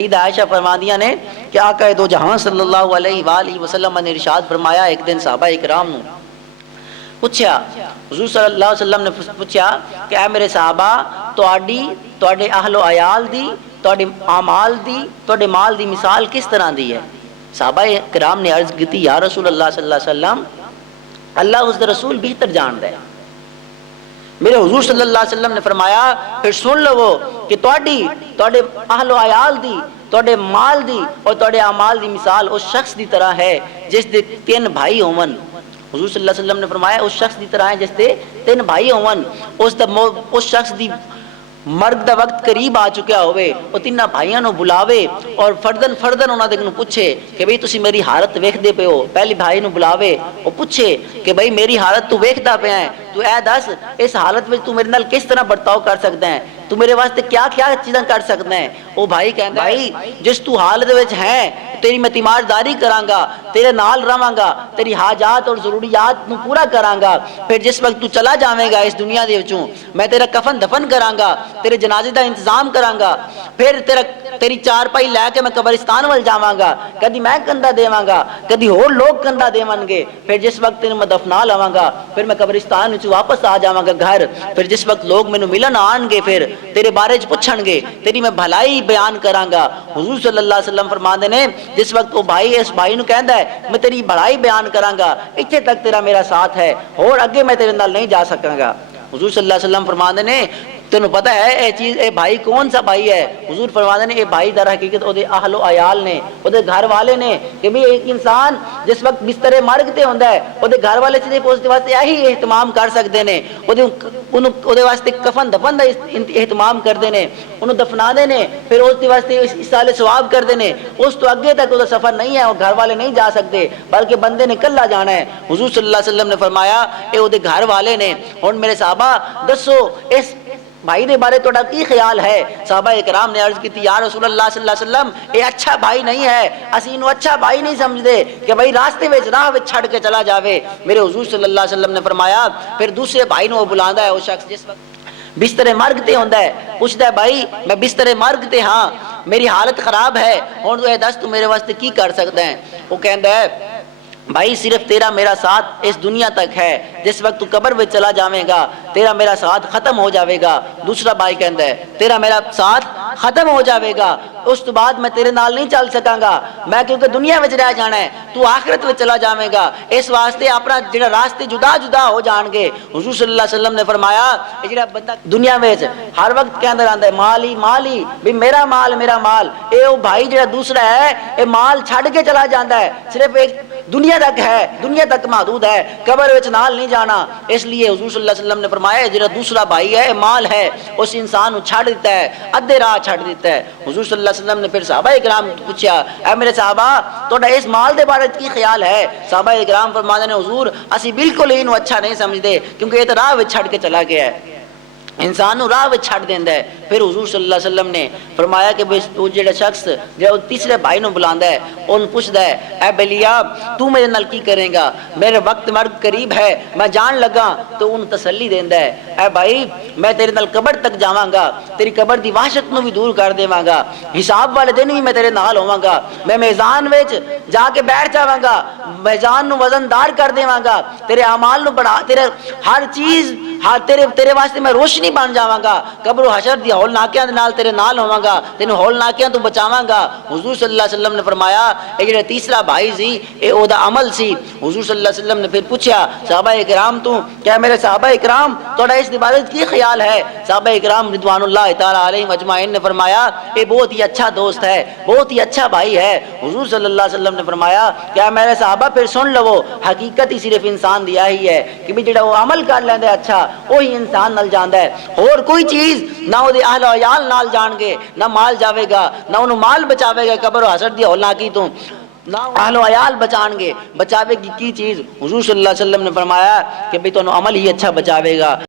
عائشہ فرمادیاں نے کہ آقا دو جہاں صلی اللہ علیہ وآلہ وسلم نے ارشاد فرمایا، ایک دن صحابہ اکرام نے پوچھا، حضور صلی اللہ علیہ وسلم نے پوچھا کہ اے میرے صحابہ، تواڈے اہل و عیال دی، تواڈے اعمال دی، تواڈے مال دی مثال کس طرح دی ہے؟ صحابہ کرام نے عرض کی، یا رسول اللہ صلی اللہ علیہ وسلم، اللہ اس دا رسول بہتر جاندا ہے۔ میرے حضور صلی اللہ علیہ وسلم نے فرمایا، پھر سن لو کہ تواڈے اہل و عیال دی، تواڈے مال دی اور تواڈے اعمال دی مثال اس شخص دی طرح ہے جس دے 3 بھائی ہون۔ حضور صلی اللہ علیہ وسلم نے فرمایا اس شخص دی طرح ہے جس دے 3 بھائی ہون، اس شخص دی مرگ دا وقت قریب آ چکا ہوئے، وہ 3 بھائیاں نو بلاوے اور فردن انہاں دے نو پوچھے کہ بھئی تسی میری حالت ویکھدے پے ہو۔ پہلی بھائی نو بلاوے، وہ پوچھے کہ بھئی میری حالت تو ویکھدا پیا ہے، تو اے دس اس حالت میں تو میرے نال کس طرح برتاؤ کر سکدا ہے، تو میرے واسطے کیا چیزاں کر سکدا ہے؟ وہ بھائی کہندا ہے، بھائی جس تو حالت وچ ہے تیری میں تیمارداری کراں گا، تیرے نال رہاں گا، تیری حاجات اور ضروریات نو پورا کراں گا، پھر جس وقت تو چلا جاویں گا اس دنیا دے وچوں میں تیرا کفن دفن کراں گا، تیرے جنازے دا انتظام کراں گا، پھر تیری چارپائی لے کے میں قبرستان ول جاواں گا، کدی میں کندھا دیواں گا، کدی ہور لوگ کندھا دیون گے، پھر جس وقت تینوں میں دفنا لواں گا، پھر میں قبرستان وچ واپس آ جاواں گا گھر، پھر جس وقت لوگ مینوں ملن آن گے، پھر تیرے بارے وچ پوچھن گے، تیری میں بھلائی بیان کراں گا۔ حضور صلی اللہ علیہ وسلم فرماندے نے، جس وقت وہ بھائی اس بھائی نو کہندا ہے میں تیری بھلائی بیان کراں گا، اتنے تک تیرا میرا ساتھ ہے اور اگے میں تیرے نال نہیں جا سکاں گا۔ حضور صلی اللہ علیہ وسلم فرماندے نے، تینوں پتہ ہے اے بھائی کون سا بھائی ہے؟ حضور فرماندے نے، اے بھائی در حقیقت او دے اہل و عیال نے، او دے گھر والے نے، کہ بھی ایک انسان جس وقت بستر مرگ تے ہوندا ہے، او دے گھر والے صرف اس واسطے یہی اہتمام کر سکدے نے، او دے واسطے کفن دفن دا اہتمام کردے نے، انہوں دفنا دے نے، پھر اس واسطے اصالے ثواب کردے نے، اس تو اگے تک وہ سفر نہیں ہے، وہ گھر والے نہیں جا سکتے بلکہ بندے نے کلا جانا ہے۔ حضور صلی اللہ علیہ وسلم نے فرمایا اے او دے گھر والے نے۔ ہن میرے صحابہ دسو اس بھائی دے بارے توڑا کی خیال ہے؟ صحابہ اکرام نے عرض کی تھی، یا رسول اللہ صلی اللہ علیہ وسلم، اے اچھا بھائی نہیں ہے، اسی انہوں اچھا بھائی نہیں سمجھدے کہ بھائی راستے وچ راہ وچ چھڑ کے چلا جاوے۔ میرے حضور صلی اللہ علیہ وسلم نے فرمایا، پھر دوسرے بھائی نو بلاندا ہے وہ شخص جس وقت بستر مرگ تے ہوندا ہے، پوچھدا ہے بھائی میں بستر مرگ تے ہاں، میری حالت خراب ہے، ہن اے دس تو میرے واسطے کی کر سکدا ہے؟ وہ کہندا ہے بھائی صرف تیرا میرا ساتھ اس دنیا تک ہے، جس وقت تو قبر میں چلا جاویں گا تیرا میرا ساتھ ختم ہو جاوے گا۔ دوسرا بھائی کہندا ہے تیرا میرا ساتھ ختم ہو جاوے گا، اس تو بعد میں تیرے نال نہیں چل سکاں گا، میں کیونکہ دنیا وچ رہ جانا ہے، تو آخرت وچ چلا جاویں گا، اس واسطے اپنا جڑا راستے جدا جدا ہو جان گے۔ حضور صلی اللہ علیہ وسلم نے فرمایا کہ جڑا بندہ دنیا وچ ہر وقت کہندا رہندا ہے مال ہی بھی میرا مال، اے او بھائی جڑا دوسرا ہے اے مال چھڈ کے چلا جاندا ہے، صرف ایک دنیا تک ہے، دنیا تک محدود ہے، قبر وچ نال نہیں جانا۔ اس لیے حضور صلی اللہ علیہ وسلم نے فرمایا جڑا دوسرا بھائی ہے مال ہے، اس انسان کو چھڑ دیتا ہے، ادھے راہ چھڑ دیتا ہے۔ حضور صلی اللہ علیہ وسلم نے پھر صحابہ اکرام پوچھا، اے میرے صحابہ تہاڈا اس مال دے بارے کی خیال ہے؟ صحابہ اکرام فرماندے نے، حضور اسی بالکل اینو اچھا نہیں سمجھدے کیونکہ یہ تو راہ وچ چھڑ کے چلا گیا ہے، انسان نو راہ وچ چھڑ دیندا ہے۔ پھر حضور صلی اللہ علیہ وسلم نے فرمایا کہ وہ جڑا شخص جو تیسرے بھائی نو بلاندا ہے اون پوچھدا ہے، اے بلیا تو میرے نال کی کرے گا؟ میرے وقت مرگ قریب ہے، میں جان لگا، تو ان تسلی دیندا ہے، اے بھائی میں تیرے نال قبر تک جاواں گا، تیری قبر دی وحشت نو بھی دور کر دیواں گا، حساب والے دن بھی میں تیرے نال ہوواں گا، میں میزان وچ جا کے بیٹھ جاواں گا، میزان نو وزندار کر دیواں گا، تیرے اعمال نو بڑھا، تیرے ہر چیز تیرے واسطے میں روشنی بن جاواں گا، قبر و حشر دی ہول ناکیاں دے نال تیرے نال ہوواں گا، تینوں ہول ناکیاں تو بچاواں گا۔ حضور صلی اللہ علیہ وسلم نے فرمایا اے جڑا تیسرا بھائی سی اے او دا عمل سی۔ حضور صلی اللہ علیہ وسلم نے پھر پوچھا صحابہ اکرام تو کیا میرے صحابہ اکرام تہاڈا اس بارے کی خیال ہے؟ صحابہ اکرام رضوان اللہ تعالی علیہم اجمعین نے فرمایا اے بہت ہی اچھا دوست ہے، بہت ہی اچھا بھائی ہے۔ حضور صلی اللہ علیہ وسلم نے فرمایا کیا میرے صحابہ پھر سن لو، حقیقت ہی صرف انسان دیا ہی ہے کہ بھی جڑا وہ عمل کر لیندا ہے اچھا وہی انسان نال جاندا ہے، اور کوئی چیز نہ او دے اہل و عیال نال جان گے، نہ مال جاوے گا، نہ انہوں مال بچاوے گا قبر و حشر دی ہولناکی تو، نہ اہل و عیال بچان گے، بچاوے کی چیز؟ حضور صلی اللہ علیہ وسلم نے فرمایا کہ بھی تو عمل ہی اچھا بچاوے گا۔